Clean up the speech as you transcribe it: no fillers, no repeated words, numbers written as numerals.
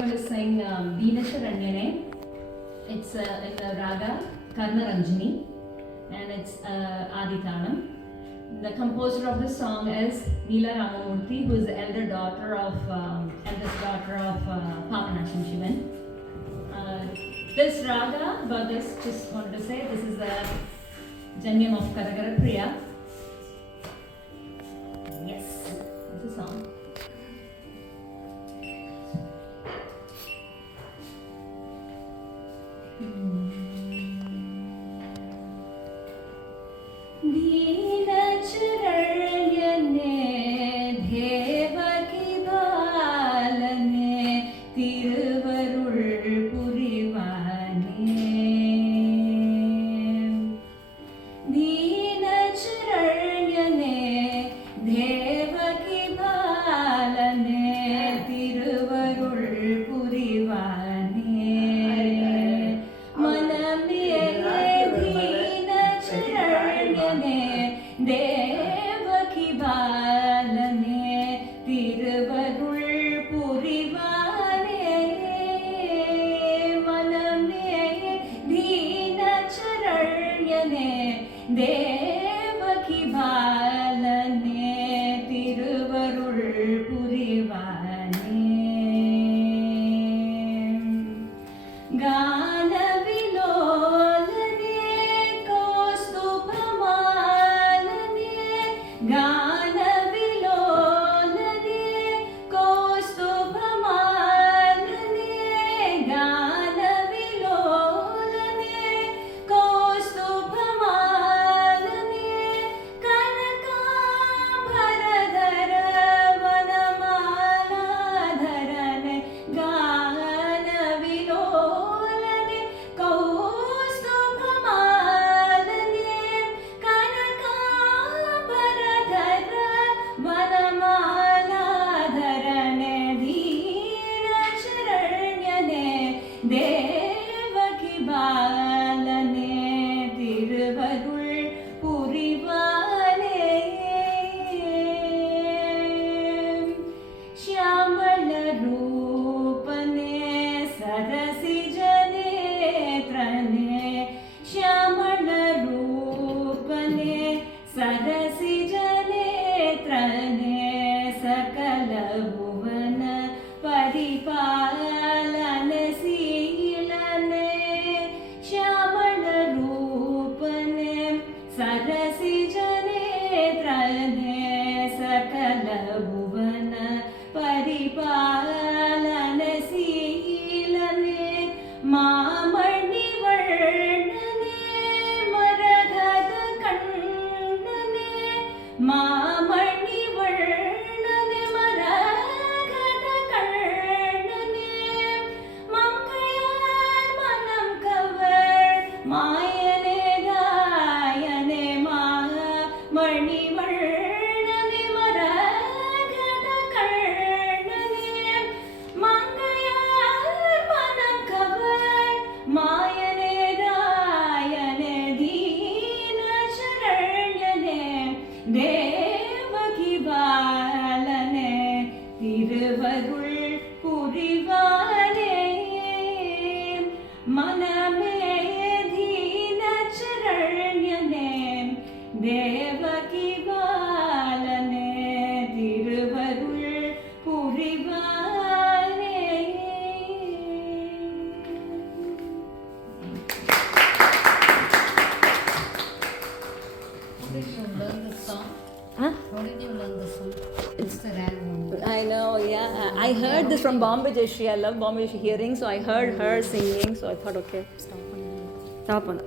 going to sing Deenasharanyane. It's in the raga Karnaranjini and it's Adithanam. The composer of this song is Neela Ramamurthy, who is the eldest daughter of Papanasham Shivan. This raga, about this, just wanted to say, this is the Janyam of Karagara Priya. Yes, this is a song. दीनचरण्यने Devaki बालने तिरुवरुள் पुरिवाने दीनचरण्यने देवकी बालने तिरुवरुள் पुरिवाने தேவகி பாலனே திருவருள் புரிவானே மனமே தீனச்சரண்யனே தேவகி பாலனே திருவருள் புரிவானே தேவகி பாலனே திருவருள் புரிவானே ಶ್ಯಾಮಳ ರೂಪನೆ ಸರಸಿಜನೆ ತ್ರನೆ ಶ್ಯಾಮಳ ರೂಪನೆ ಸರಸಿಜನೆ ತ್ರನೆ ಸಕಲ ಭುವನ ಪರಿಪಾಲನ सरसिजने त्रने सकल भुवन परिपालनशीलने मामणिवर्णने मरगद कण्णने मामणिवर्णने मरगद कण्णने मङ्गयार मनं cover मायने மணிவண்ணனே மரகத கண்ணனே மங்கையார் மனம் கவர் மாயனே ராயனே தீனசரண்யனே தேவகி பாலனே திருவருள் புரிவானே மனமே தீனசரண்யனே தேவகி பாலனே திருவருள் புரிவானே. How did you learn the song? Huh? How did you learn the song? It's the rag one. I know, yeah. I heard this from Bombay Jayashree. I love Bombay Jayashree hearing, so I heard her singing, so I thought, okay, stop on.